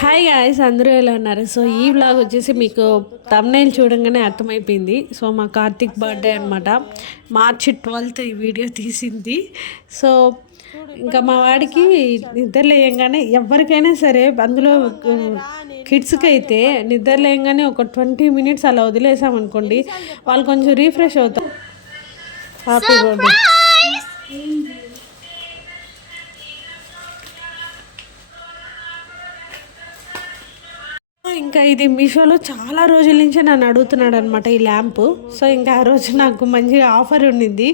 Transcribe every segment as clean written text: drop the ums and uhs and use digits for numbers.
Hi guys, అందరూ ఎలా ఉన్నారు? సో ఈ వ్లాగ్ వచ్చేసి మీకు తమ్నైల్ చూడంగానే అర్థమైపోయింది. సో మా కార్తిక్ బర్త్డే అనమాట. మార్చి 12th ఈ వీడియో తీసింది. సో ఇంకా మా వాడికి నిద్ర లేయంగానే ఎవరికైనా సరే, అందులో కిడ్స్కి అయితే నిద్ర లేయంగానే ఒక 20 minutes అలా వదిలేసామనుకోండి, వాళ్ళు కొంచెం రీఫ్రెష్ అవుతారు. Happy birthday. ఇంకా ఇది మీషోలో చాలా రోజుల నుంచి నన్ను అడుగుతున్నాడు అనమాట ఈ ల్యాంప్. సో ఇంకా ఆ రోజు నాకు మంచిగా ఆఫర్ ఉండింది,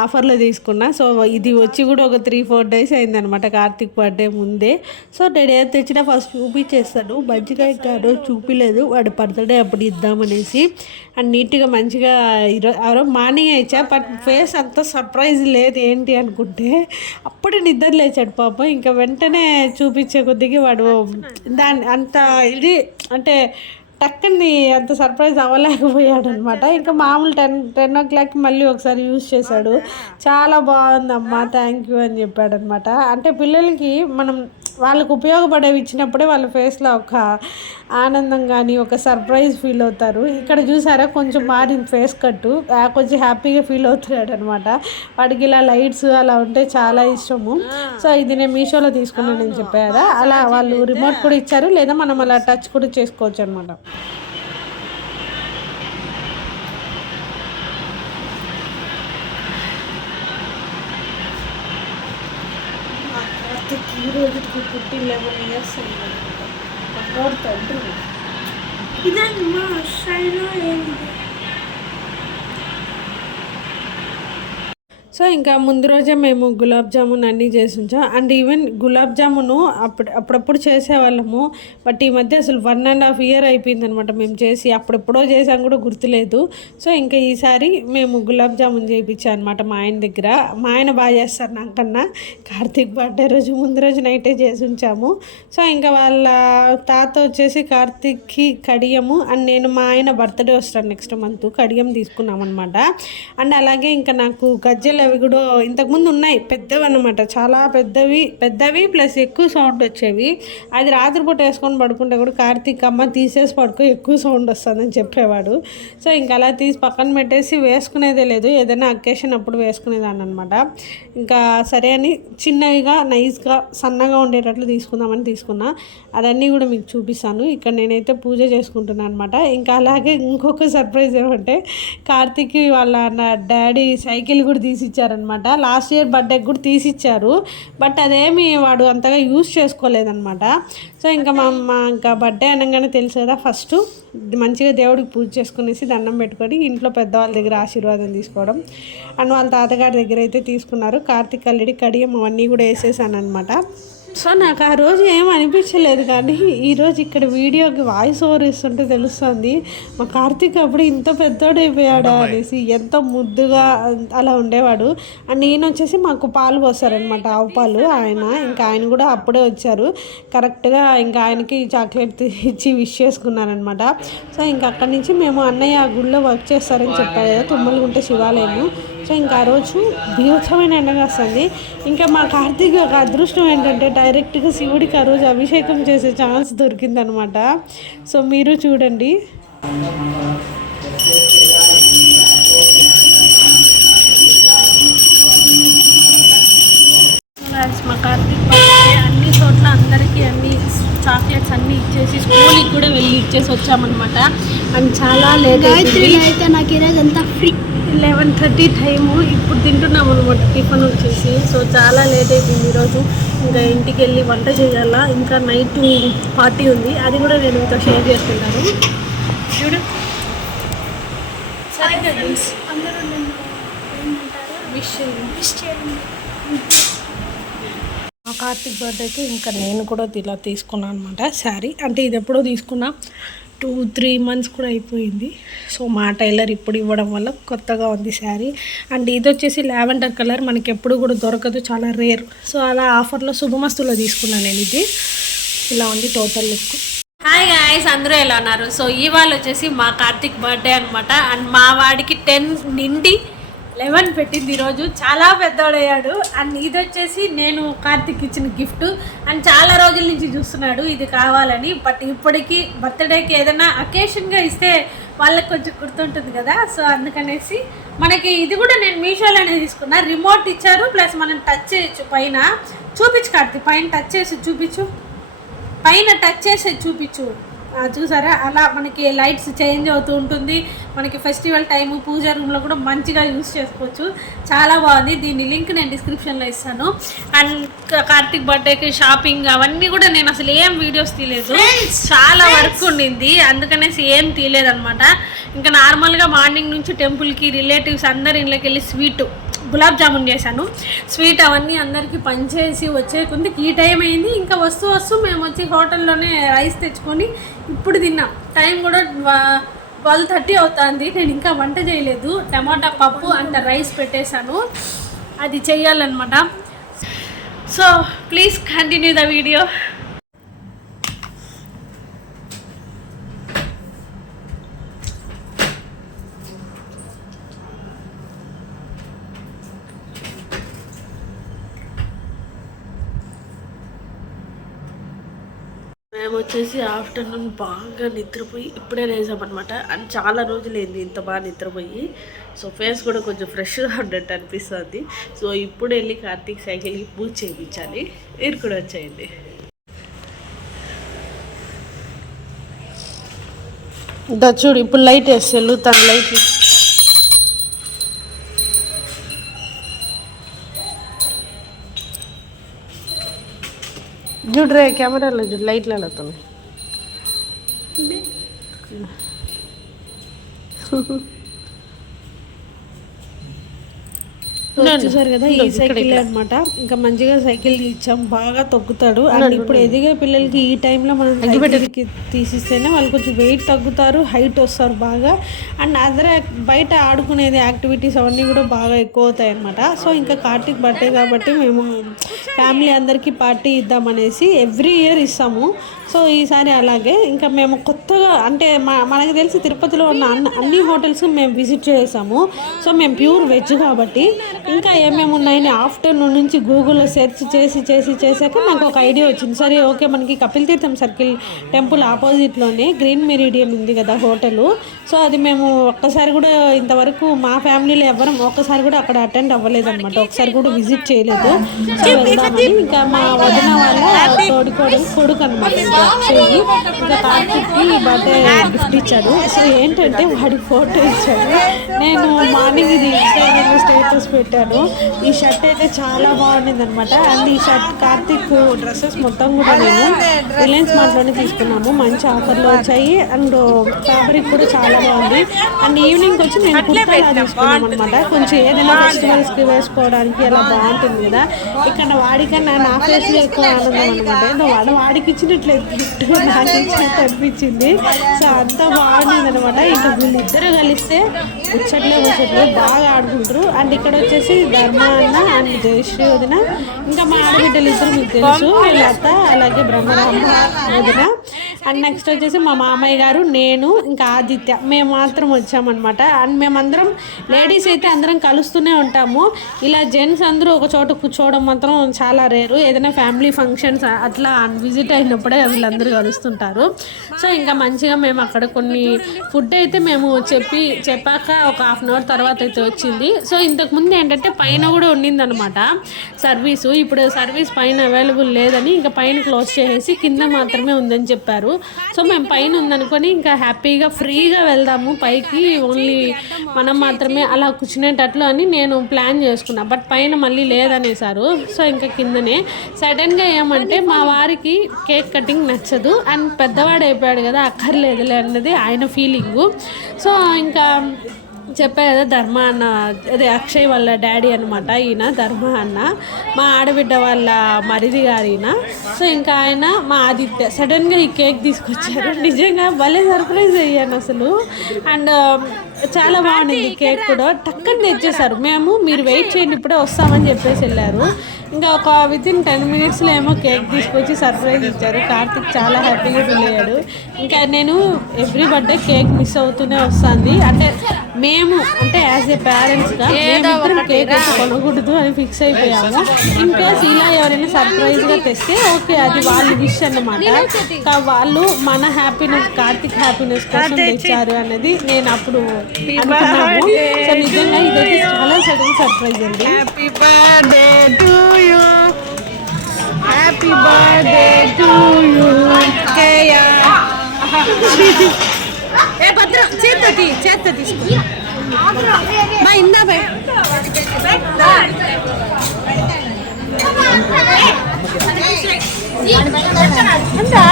ఆఫర్లో తీసుకున్నా. సో ఇది వచ్చి కూడా ఒక 3-4 days అయిందనమాట కార్తీక్ బర్త్డే ముందే. సో డాడీ ఏది తెచ్చినా ఫస్ట్ చూపించేస్తాడు. మంచిగా ఇంకా ఆ రోజు చూపించలేదు, వాడి బర్త్డే అప్పుడు ఇద్దామనేసి. అండ్ నీట్గా మంచిగా ఈరోజు మార్నింగ్ ఇచ్చా, బట్ ఫేస్ అంత సర్ప్రైజ్ లేదు. ఏంటి అనుకుంటే అప్పుడే నిద్ర లేచాడు పాపం. ఇంకా వెంటనే చూపించే కొద్దిగా వాడు దాన్ని అంత ఇది అంటే టక్కని అంత సర్ప్రైజ్ అవ్వలేకపోయాడు అనమాట. ఇంకా మామూలు 10 o'clock మళ్ళీ ఒకసారి యూజ్ చేశాడు. చాలా బాగుందమ్మా, థ్యాంక్ యూ అని చెప్పాడు అనమాట. అంటే పిల్లలకి మనం వాళ్ళకు ఉపయోగపడేవి ఇచ్చినప్పుడే వాళ్ళ ఫేస్లో ఒక ఆనందం కానీ ఒక సర్ప్రైజ్ ఫీల్ అవుతారు. ఇక్కడ చూసారా కొంచెం మారింది ఫేస్ కట్టు, కొంచెం హ్యాపీగా ఫీల్ అవుతున్నాడు అనమాట. వాడికి ఇలా లైట్స్ అలా ఉంటే చాలా ఇష్టము. సో ఇది నేను మీషోలో తీసుకున్నాను అని చెప్పా కదా, అలా వాళ్ళు రిమోట్ కూడా ఇచ్చారు, లేదా మనం అలా టచ్ కూడా చేసుకోవచ్చు అనమాట. ఈ రోజుకి పుట్టి 11 years అయిందనమాట. పక్కోడు తండ్రి ఇదమ్మా శైలో ఏంటి. సో ఇంకా ముందు రోజే మేము గులాబ్ జామున్ అన్నీ చేసి ఉంచాం. అండ్ ఈవెన్ గులాబ్ జామును అప్పుడప్పుడు చేసేవాళ్ళము, బట్ ఈ మధ్య అసలు 1.5 year అయిపోయింది అనమాట మేము చేసి. అప్పుడెప్పుడో చేసాం కూడా గుర్తులేదు. సో ఇంకా ఈసారి మేము గులాబ్ జామున్ చేయించాం అనమాట మా ఆయన దగ్గర. మా ఆయన బాగా చేస్తారు నాకన్నా. కార్తీక్ బర్త్డే రోజు ముందు రోజు నైటే చేసి ఉంచాము. సో ఇంకా వాళ్ళ తాత వచ్చేసి కార్తీక్కి కడియము, అండ్ నేను మా ఆయన బర్త్డే వస్తాను నెక్స్ట్ మంత్, కడియం తీసుకున్నాం అనమాట. అండ్ అలాగే ఇంకా నాకు గజ్జలు అవి కూడా ఇంతకుముందు ఉన్నాయి, పెద్దవి అనమాట, చాలా పెద్దవి ప్లస్ ఎక్కువ సౌండ్ వచ్చేవి. అది రాత్రిపూట వేసుకొని పడుకుంటే కూడా కార్తీక్ అమ్మ తీసేసి పడుకో, ఎక్కువ సౌండ్ వస్తుందని చెప్పేవాడు. సో ఇంకా అలా తీసి పక్కన పెట్టేసి వేసుకునేదే లేదు, ఏదైనా అకేషన్ అప్పుడు వేసుకునేదాన్ని అనమాట. ఇంకా సరే అని చిన్నవిగా నైస్గా సన్నగా ఉండేటట్లు తీసుకుందామని తీసుకున్నా. అదన్నీ కూడా మీకు చూపిస్తాను. ఇక్కడ నేనైతే పూజ చేసుకుంటున్నాను అనమాట. ఇంకా అలాగే ఇంకొక సర్ప్రైజ్ ఏమంటే, కార్తీక్కి వాళ్ళ డాడీ సైకిల్ కూడా తీసిచ్చారనమాట. లాస్ట్ ఇయర్ బర్త్డేకి కూడా తీసిచ్చారు, బట్ అదేమి వాడు అంతగా యూజ్ చేసుకోలేదన్నమాట. సో ఇంకా ఇంకా బర్త్డే అనగానే తెలుసు కదా, ఫస్ట్ మంచిగా దేవుడికి పూజ చేసుకునేసి దండం పెట్టుకొని ఇంట్లో పెద్దవాళ్ళ దగ్గర ఆశీర్వాదం తీసుకోవడం. అండ్ వాళ్ళ తాతగారి దగ్గర అయితే తీసుకున్నారు. కార్తీక్ ఆల్రెడీ కడియం అవన్నీ కూడా వేసేసాను అనమాట. సో నాకు ఆ రోజు ఏం అనిపించలేదు, కానీ ఈరోజు ఇక్కడ వీడియోకి వాయిస్ ఓవర్ ఇస్తుంటే తెలుస్తుంది మా కార్తీక్ అప్పుడు ఇంత పెద్దోడైపోయాడా అనేసి. ఎంతో ముద్దుగా అలా ఉండేవాడు. అండ్ ఈయన వచ్చేసి మాకు పాలు పోస్తారనమాట, ఆవు పాలు. ఇంకా ఆయన కూడా అప్పుడే వచ్చారు కరెక్ట్గా. ఇంకా ఆయనకి చాక్లెట్ ఇచ్చి విష్ చేసుకున్నారనమాట. సో ఇంకా అక్కడి నుంచి మేము అన్నయ్య గుళ్ళో వర్క్ చేస్తారని చెప్పారు కదా, తుమ్మలగుంట శివాలయము. సో ఇంకా ఆ రోజు బీభత్సమైన ఎండగా వస్తుంది. ఇంకా మా కార్తీక్ ఒక అదృష్టం ఏంటంటే డైరెక్ట్గా శివుడికి ఆ రోజు అభిషేకం చేసే ఛాన్స్ దొరికిందనమాట. సో మీరు చూడండి. మా కార్తీక్ అన్ని చోట్ల అందరికీ అన్ని చాక్లెట్స్ అన్నీ ఇచ్చేసి స్కూల్కి కూడా వెళ్ళి ఇచ్చేసి వచ్చామన్నమాట. అండ్ చాలా లేట్ అయితే నాకు ఈరోజు అంతా ఫ్రీ. 11:30 టైము. ఇప్పుడు తింటున్నాం అనమాట టిఫిన్ వచ్చేసి. సో చాలా లేట్ అయిపోయింది ఈరోజు. ఇంకా ఇంటికి వెళ్ళి వంట చేయాలా. ఇంకా నైట్ పార్టీ ఉంది, అది కూడా నేను ఇంకా షేర్ చేసుకుంటాను. చూడు సరే అందరూ విష్ చేయండి. మా కార్తీక్ బర్త్డేకి ఇంకా నేను కూడా ఇలా తీసుకున్నాను అనమాట శారీ. అంటే ఇది ఎప్పుడో తీసుకున్నా, 2-3 months కూడా అయిపోయింది. సో మా టైలర్ ఇప్పుడు ఇవ్వడం వల్ల కొత్తగా ఉంది శారీ. అండ్ ఇది వచ్చేసి లావెండర్ కలర్, మనకి ఎప్పుడు కూడా దొరకదు, చాలా రేర్. సో అలా ఆఫర్లో శుభమస్తులో తీసుకున్నాను నేను. ఇది ఇలా ఉంది టోటల్ లుక్. హాయ్ గాయ్స్, అందరూ ఎలా ఉన్నారు? సో ఇవాళ వచ్చేసి మా కార్తీక్ బర్త్డే అనమాట. అండ్ మా వాడికి 10 నిండి 11 పెట్టింది ఈరోజు. చాలా పెద్దవాడయ్యాడు. అండ్ ఇది వచ్చేసి నేను కార్తిక్ ఇచ్చిన గిఫ్ట్. అండ్ చాలా రోజుల నుంచి చూస్తున్నాడు ఇది కావాలని. బట్ ఇప్పటికీ బర్త్డేకి ఏదైనా అకేషన్గా ఇస్తే వాళ్ళకి కొంచెం గుర్తుంటుంది కదా. సో అందుకనేసి మనకి ఇది కూడా నేను మీషోలోనే తీసుకున్నా. రిమోట్ ఇచ్చారు, ప్లస్ మనం టచ్ చేయొచ్చు. పైన చూపించు కార్తిక్, పైన టచ్ చేసి చూపించు, పైన టచ్ చేసి చూపించు. చూసారా, అలా మనకి లైట్స్ చేంజ్ అవుతూ ఉంటుంది. మనకి ఫెస్టివల్ టైము పూజ రూమ్లో కూడా మంచిగా యూస్ చేసుకోవచ్చు. చాలా బాగుంది. దీని లింక్ నేను డిస్క్రిప్షన్లో ఇస్తాను. అండ్ కార్తిక్ బర్త్డేకి షాపింగ్ అవన్నీ కూడా నేను అసలు ఏం వీడియోస్ తీయలేదు, చాలా వర్క్ ఉండింది, అందుకనేసి ఏం తీయలేదన్నమాట. ఇంకా నార్మల్గా మార్నింగ్ నుంచి టెంపుల్కి రిలేటివ్స్ అందరి ఇళ్ళకి వెళ్ళి స్వీట్ గులాబ్ జామున్ చేశాను. స్వీట్ అవన్నీ అందరికీ పనిచేసి వచ్చే కొందికి ఈ టైం అయింది. ఇంకా వస్తూ మేము వచ్చి హోటల్లోనే రైస్ తెచ్చుకొని ఇప్పుడు తిన్నాం. టైం కూడా 12:30 అవుతుంది. నేను ఇంకా వంట చేయలేదు. టమాటా పప్పు అండ్ రైస్ పెట్టేశాను, అది చెయ్యాలన్నమాట. So please continue the video. మేము వచ్చేసి ఆఫ్టర్నూన్ బాగా నిద్రపోయి ఇప్పుడే లేసామన్నమాట. అండ్ చాలా రోజులైంది ఇంత బాగా నిద్రపోయి. సో ఫేస్ కూడా కొంచెం ఫ్రెష్గా ఉన్నట్టు అనిపిస్తుంది. సో ఇప్పుడు వెళ్ళి కార్తీక్ సైకిల్కి పూజ చేయించాలి. మీరు కూడా వచ్చేయండి. చూడు ఇప్పుడు లైట్ వేస్తాను, తన లైట్ చూడరే, కెమెరాలో చూడు లైట్లు వెళ్తున్నాయి. చూసారు కదా, ఈ సైకిల్ అనమాట. ఇంకా మంచిగా సైకిల్ ఇచ్చాం, బాగా తొక్కుతాడు. అండ్ ఇప్పుడు ఎదిగే పిల్లలకి ఈ టైంలో మనం సైకిల్కి తీసిస్తేనే వాళ్ళు కొంచెం వెయిట్ తగ్గుతారు, హైట్ వస్తారు బాగా. అండ్ అదర్ బయట ఆడుకునేది యాక్టివిటీస్ అవన్నీ కూడా బాగా ఎక్కువ అవుతాయి అనమాట. సో ఇంకా కార్తీక్ బర్త్డే కాబట్టి మేము ఫ్యామిలీ అందరికీ పార్టీ ఇద్దామనేసి ఎవ్రీ ఇయర్ ఇస్తాము. సో ఈసారి అలాగే ఇంకా మేము కొత్తగా అంటే మనకు తెలిసి తిరుపతిలో ఉన్న అన్ని హోటల్స్ మేము విజిట్ చేసాము. సో మేము ప్యూర్ వెజ్ కాబట్టి ఇంకా ఏమేమి ఉన్నాయని ఆఫ్టర్నూన్ నుంచి గూగుల్లో సెర్చ్ చేసాక నాకు ఒక ఐడియా వచ్చింది. సరే ఓకే, మనకి కపిల్ తీర్థం సర్కిల్ టెంపుల్ ఆపోజిట్లోనే గ్రీన్ మెరిడియన్ ఉంది కదా హోటలు. సో అది మేము ఒక్కసారి కూడా ఇంతవరకు మా ఫ్యామిలీలో ఎవరం ఒక్కసారి కూడా అక్కడ అటెండ్ అవ్వలేదన్నమాట, ఒకసారి కూడా విజిట్ చేయలేదు. సో వెళ్దామని ఇంకా మా వదిన వాళ్ళ కొడుకు అనమాట చెయ్యి ఇంకా కార్తీక్కి బర్త్డే గిఫ్ట్ ఇచ్చాడు. సో ఏంటంటే వాడి ఫోటో ఇచ్చాడు. నేను మార్నింగ్ ఇది ఇన్స్టాగ్రామ్లో స్టేటస్ పెట్టాను. ఈ షర్ట్ అయితే చాలా బాగుండింది అనమాట. అండ్ ఈ షర్ట్ కార్తీక్ డ్రెస్సెస్ మొత్తం కూడా నేను రిలయన్స్ మార్ట్లోనే తీసుకున్నాము, మంచి ఆఫర్లో వచ్చాయి. అండ్ ఫ్యాబ్రిక్ కూడా చాలా బాగుంది. అండ్ ఈవినింగ్ వచ్చి నేను కుర్తాలా తీసుకున్నాం అనమాట. కొంచెం ఏదైనా ఫెస్టివల్స్కి వేసుకోవడానికి అలా బాగుంటుంది కదా. ఇక్కడ వాడికన్నా నా ఫేస్లో ఎక్కువ ఆనందం అనమాట. వాడికి ఇచ్చినట్లేదు గిఫ్ట్, నాకు ఇచ్చినట్టు అనిపించింది. సో అంతా బాగుంది అనమాట. ఇంకా వీళ్ళిద్దరూ కలిస్తే ముచ్చట్లు బాగా ఆడుకుంటారు. అండ్ ఇక్కడ వచ్చేసి ధర్మ అన్న అండ్ జయశ్రీ వదిన, ఇంకా మా ఆడబిడ్డలు ఇద్దరు మీకు తెలుసు, లత అలాగే బ్రహ్మరామ వదిన. అండ్ నెక్స్ట్ వచ్చేసి మా మామయ్య గారు, నేను ఇంకా ఆదిత్య, మేము మాత్రం వచ్చామన్నమాట. అండ్ మేమందరం లేడీస్ అయితే అందరం కలుస్తూనే ఉంటాము. ఇలా జెంట్స్ అందరూ ఒక చోట కూర్చోవడం మాత్రం చాలా రేరు. ఏదైనా ఫ్యామిలీ ఫంక్షన్స్ అట్లా విజిట్ అయినప్పుడే వీళ్ళందరూ కలుస్తుంటారు. సో ఇంకా మంచిగా మేము అక్కడ కొన్ని ఫుడ్ అయితే మేము చెప్పాక ఒక హాఫ్ అన్ అవర్ తర్వాత అయితే వచ్చింది. సో ఇంతకుముందు ఏంటంటే పైన కూడా ఉండింది అనమాట సర్వీసు. ఇప్పుడు సర్వీస్ పైన అవైలబుల్ లేదని ఇంకా పైన క్లోజ్ చేసేసి కింద మాత్రమే ఉందని చెప్పారు. సో మేము పైన ఉందనుకొని ఇంకా హ్యాపీగా ఫ్రీగా వెళ్దాము పైకి, ఓన్లీ మనం మాత్రమే అలా కూర్చునేటట్లు అని నేను ప్లాన్ చేసుకున్నా. బట్ పైన మళ్ళీ లేదనేసారు. సో ఇంకా కిందనే సడన్గా ఏమంటే మా వారికి కేక్ కటింగ్ నచ్చదు. అండ్ పెద్దవాడు అయిపోయాడు కదా, అక్కర్లేదులే అన్నది ఆయన ఫీలింగు. సో ఇంకా చెప్పా కదా, ధర్మ అన్న అదే అక్షయ్ వాళ్ళ డాడీ అనమాట ఈయన ధర్మ అన్న, మా ఆడబిడ్డ వాళ్ళ మరిది గారు ఈయన. సో ఇంకా ఆయన మా ఆదిత్య సడన్గా ఈ కేక్ తీసుకొచ్చారు. నిజంగా భలే సర్ప్రైజ్ అయ్యాను అసలు. అండ్ చాలా బాగుంది కేక్ కూడా టక్కని తెచ్చేసారు. మీరు వెయిట్ చేయండి ఇప్పుడే వస్తామని చెప్పేసి వెళ్ళారు. ఇంకా ఒక వితిన్ 10 minutesలో ఏమో కేక్ తీసుకొచ్చి సర్ప్రైజ్ ఇచ్చారు. కార్తిక్ చాలా హ్యాపీగా ఫీల్ అయ్యాడు. ఇంకా నేను ఎవ్రీ బర్త్డే కేక్ మిస్ అవుతూనే వస్తుంది. అంటే యాజ్ ఏ పేరెంట్స్గా మేమిద్దరం కేక్ అయితే కొనకూడదు అని ఫిక్స్ అయిపోయాము. ఇంకా ఇలా ఎవరైనా సర్ప్రైజ్గా తెస్తే ఓకే, అది వాళ్ళ విష్ అన్నమాట. వాళ్ళు మన హ్యాపీనెస్, కార్తిక్ హ్యాపీనెస్ కోసం తెచ్చారు అనేది నేను అప్పుడు అనుకున్నాము. సో నిజంగా ఇదైతే చాలా సడన్ సర్ప్రైజ్ అండి. Happy birthday to you, happy birthday to you. ఏ భద్రం చేత్తో తీసుకో బా ఇందా బై అందా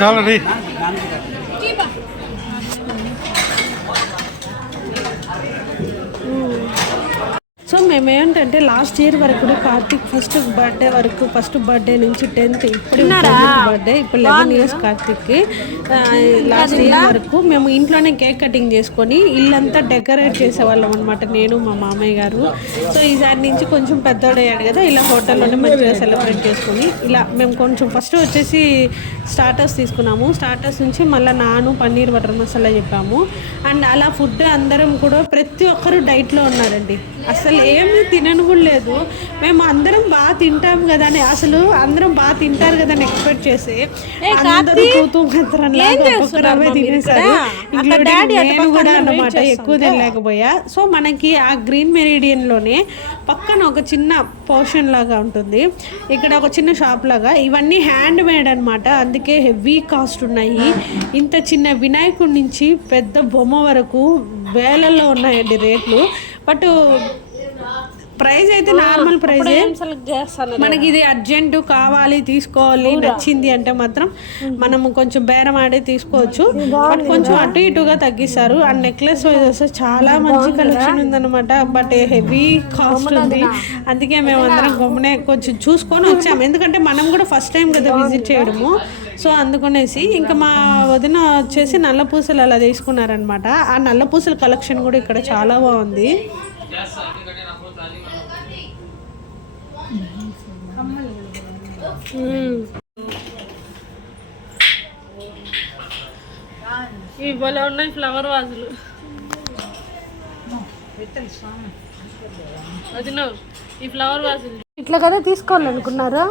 చాలా రే సో మేమేంటంటే లాస్ట్ ఇయర్ వరకు కూడా కార్తిక్ ఫస్ట్ బర్త్డే నుంచి 10th ఇప్పుడు బర్త్డే ఇప్పుడు 11 years కార్తిక్కి. లాస్ట్ ఇయర్ వరకు మేము ఇంట్లోనే కేక్ కటింగ్ చేసుకొని ఇల్లంతా డెకరేట్ చేసేవాళ్ళం అనమాట, నేను మా మామయ్య గారు. సో ఈసారి నుంచి కొంచెం పెద్దోడయ్యాడు కదా, ఇలా హోటల్లోనే మంచిగా సెలబ్రేట్ చేసుకొని ఇలా మేము కొంచెం ఫస్ట్ వచ్చేసి స్టార్టర్స్ తీసుకున్నాము. స్టార్టర్స్ నుంచి మళ్ళీ నాను పన్నీర్ బటర్ మసాలా చెప్పాము. అండ్ అలా ఫుడ్ అందరం కూడా ప్రతి ఒక్కరు డైట్లో ఉన్నారండి. అసలు ఏమీ తినను కూడా లేదు. మేము అందరం బాగా తింటాం కదా అని, అసలు అందరం బాగా తింటారు కదా అని ఎక్స్పెక్ట్ చేసి అందరూ తినేసారు. నేను కూడా అన్నమాట ఎక్కువ తినలేకపోయా. సో మనకి ఆ గ్రీన్ మెరిడియన్లోనే పక్కన ఒక చిన్న పోర్షన్ లాగా ఉంటుంది, ఇక్కడ ఒక చిన్న షాప్ లాగా. ఇవన్నీ హ్యాండ్ మేడ్ అనమాట, అందుకే హెవీ కాస్ట్ ఉన్నాయి. ఇంత చిన్న వినాయకుడి నుంచి పెద్ద బొమ్మ వరకు వేలల్లో ఉన్నాయండి రేట్లు. బట్ ప్రైస్ అయితే నార్మల్ ప్రైస్. సెలెక్ట్ చేస్తాను. మనకి ఇది అర్జెంటు కావాలి తీసుకోవాలి నచ్చింది అంటే మాత్రం మనము కొంచెం బేరం ఆడే తీసుకోవచ్చు. బట్ కొంచెం అటు ఇటుగా తగ్గిస్తారు. అండ్ నెక్లెస్ వైజ్ వస్తే చాలా మంచి కలెక్షన్ ఉందన్నమాట. బట్ హెవీ కాస్ట్ ఉంది. అందుకే మేము అందరం గమ్మునే కొంచెం చూసుకొని వచ్చాము. ఎందుకంటే మనం కూడా ఫస్ట్ టైం కదా విజిట్ చేయడము. సో అందుకనేసి ఇంకా మా వదిన వచ్చేసి నల్ల పూసలు అలా తీసుకున్నారనమాట. ఆ నల్ల పూసల కలెక్షన్ కూడా ఇక్కడ చాలా బాగుంది. ఇవి భలే ఉన్నాయి ఫ్లవర్ వాజులు. వదిన ఈ ఫ్లవర్ వాజులు ఇట్లా కదా తీసుకోవాలనుకున్నారా?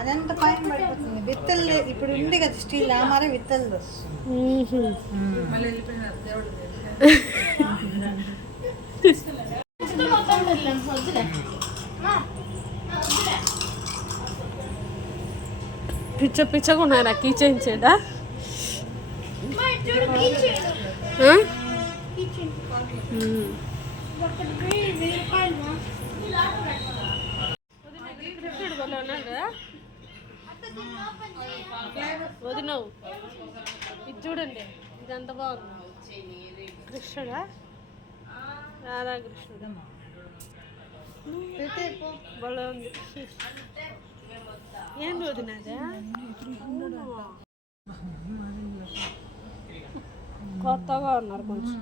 అదంతా పైన పడిపోతుంది. విత్తలు ఇప్పుడు ఉంది కదా స్టీల్ ఆమారే విత్తలు వస్తుంది. పిచ్చ పిచ్చగా ఉన్నారా కీ చేయించేదా? వదినవు ఇది చూడండి, ఇది ఎంత బాగుంది. కృష్ణుడా రాధాకృష్ణుడా భలే ఉంది. ఏం వదినదా కొత్తగా ఉన్నారు కొంచెం.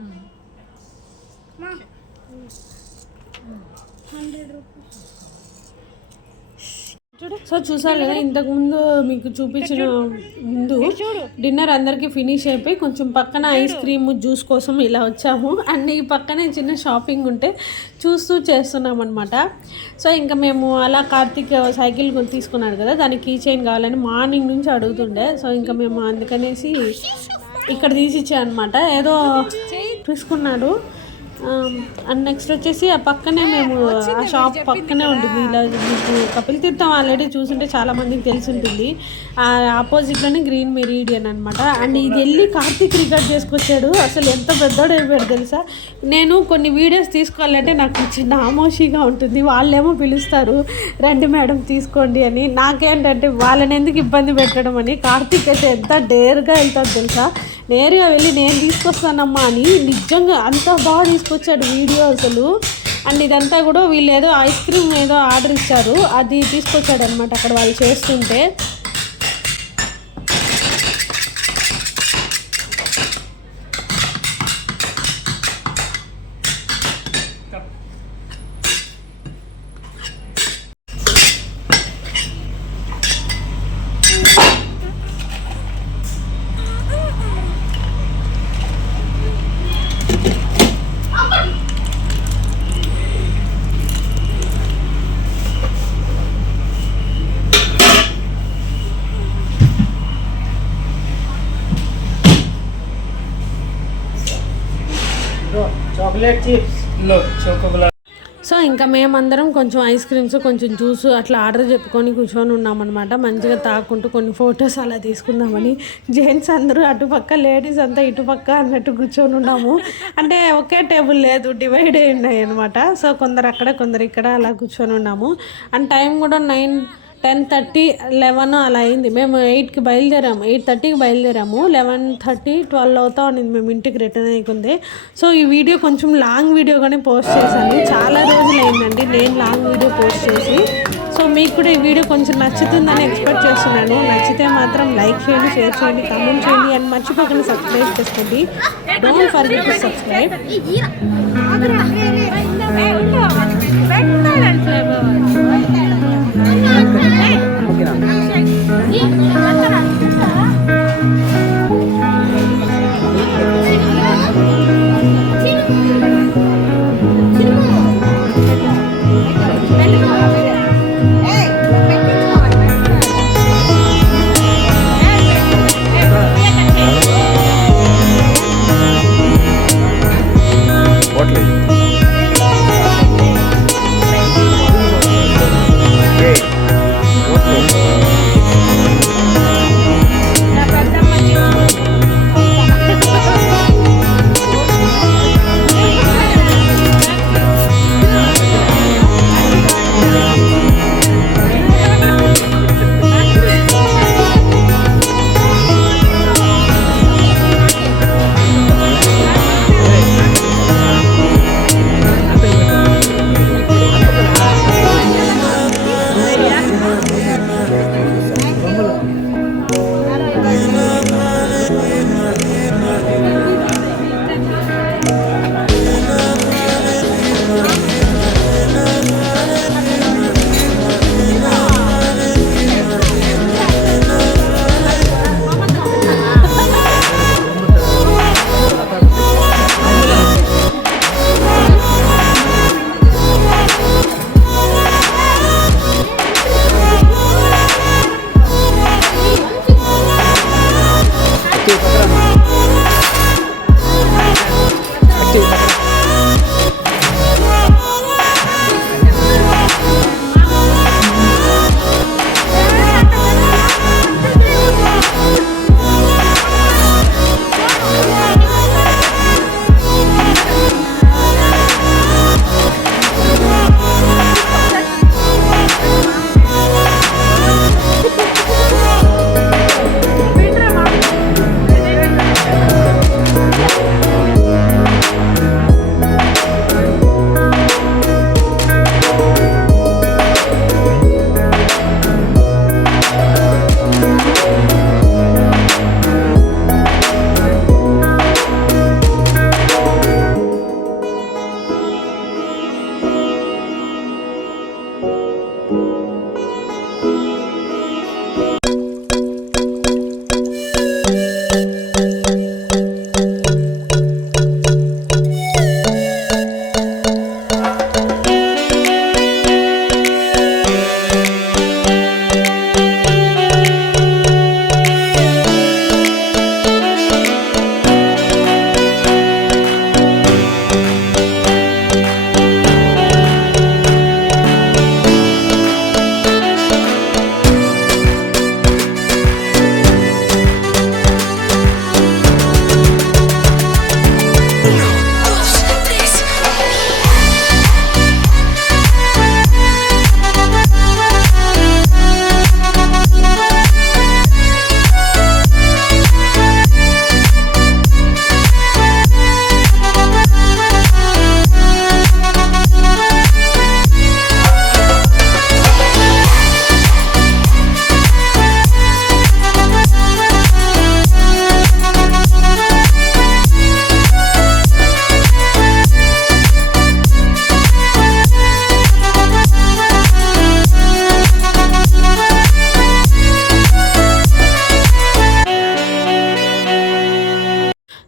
100 రూపీస్. సో చూసారు కదా, ఇంతకుముందు మీకు చూపించిన ముందు డిన్నర్ అందరికీ ఫినిష్ అయిపోయి కొంచెం పక్కన ఐస్ క్రీమ్ జ్యూస్ కోసం ఇలా వచ్చాము. అండ్ ఈ పక్కనే చిన్న షాపింగ్ ఉంటే చూస్తూ చేస్తున్నాం అనమాట. సో ఇంకా మేము అలా కార్తీక్ సైకిల్ తీసుకున్నాడు కదా, దానికి కీ చైన్ కావాలని మార్నింగ్ నుంచి అడుగుతుండే. సో ఇంకా మేము అందుకనేసి ఇక్కడ తీసిచ్చా అనమాట. ఏదో తీసుకున్నాడు. అండ్ నెక్స్ట్ వచ్చేసి ఆ పక్కనే మేము ఆ షాప్ పక్కనే ఉంటుంది. ఇలా మీకు కపిల్ తీర్థం ఆల్రెడీ చూసుంటే చాలా మందికి తెలిసి ఉంటుంది. ఆ ఆపోజిట్లోనే గ్రీన్ మెరీడియన్ అనమాట. అండ్ ఇది వెళ్ళి కార్తీక్ రికార్డ్ చేసుకొచ్చాడు. అసలు ఎంత పెద్దోడు అయిపోయాడు తెలుసా. నేను కొన్ని వీడియోస్ తీసుకోవాలంటే నాకు చిన్న ఆమోషిగా ఉంటుంది. వాళ్ళేమో పిలుస్తారు రండి మేడం తీసుకోండి అని. నాకేంటంటే వాళ్ళని ఎందుకు ఇబ్బంది పెట్టడం అని. కార్తీక్ అయితే ఎంత డేర్గా వెళ్తాడు తెలుసా. నేరుగా వెళ్ళి నేను తీసుకొస్తానమ్మా అని నిజంగా అంత బాగా తీసుకొచ్చాడు వీడియో అసలు. అండ్ ఇదంతా కూడా వీళ్ళు ఏదో ఐస్ క్రీమ్ ఏదో ఆర్డర్ ఇచ్చారు, అది తీసుకొచ్చాడు అనమాట అక్కడ వాళ్ళు చేస్తుంటే. చాక్లెట్ చిప్స్ లో చోకోబులా. సో ఇంకా మేమందరం కొంచెం ఐస్ క్రీమ్స్ కొంచెం జ్యూస్ అట్లా ఆర్డర్ చెప్పుకొని కూర్చొని ఉన్నామన్నమాట. మంచిగా తాకుంటూ కొన్ని ఫొటోస్ అలా తీసుకుందామని. జెంట్స్ అందరూ అటుపక్క, లేడీస్ అంతా ఇటుపక్క అన్నట్టు కూర్చొని ఉన్నాము. అంటే ఒకే టేబుల్ లేదు, డివైడ్ అయి ఉన్నాయి అనమాట. సో కొందరు అక్కడ కొందరు ఇక్కడ అలా కూర్చొని ఉన్నాము. అండ్ టైం కూడా 9, 10:30, 11 అలా అయింది. మేము 8కి బయలుదేరాము, 8:30కి బయలుదేరాము. 11:30, 12 అవుతా ఉండింది మేము ఇంటికి రిటర్న్ అయ్యింది. సో ఈ వీడియో కొంచెం లాంగ్ వీడియోగానే పోస్ట్ చేశాను. చాలా రోజులు అయిందండి నేను లాంగ్ వీడియో పోస్ట్ చేసి. సో మీకు కూడా ఈ వీడియో కొంచెం నచ్చుతుందని ఎక్స్పెక్ట్ చేస్తున్నాను. నచ్చితే మాత్రం లైక్ చేయండి, షేర్ చేయండి, కామెంట్ చేయండి. అండ్ మర్చిపోకుండా సబ్స్క్రైబ్ చేసుకోండి. Don't forget to subscribe.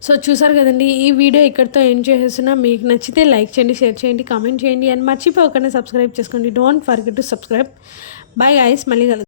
So చూసారు కదండి, ఈ వీడియో ఇక్కడితో ఎండ్ చేసేస్తున్నా. మీకు నచ్చితే లైక్ చేయండి, షేర్ చేయండి, కామెంట్ చేయండి అండ్ మర్చిపోకుండా సబ్స్క్రైబ్ చేసుకోండి. Don't forget to subscribe. Bye guys, మళ్ళీ కలుద్దాం.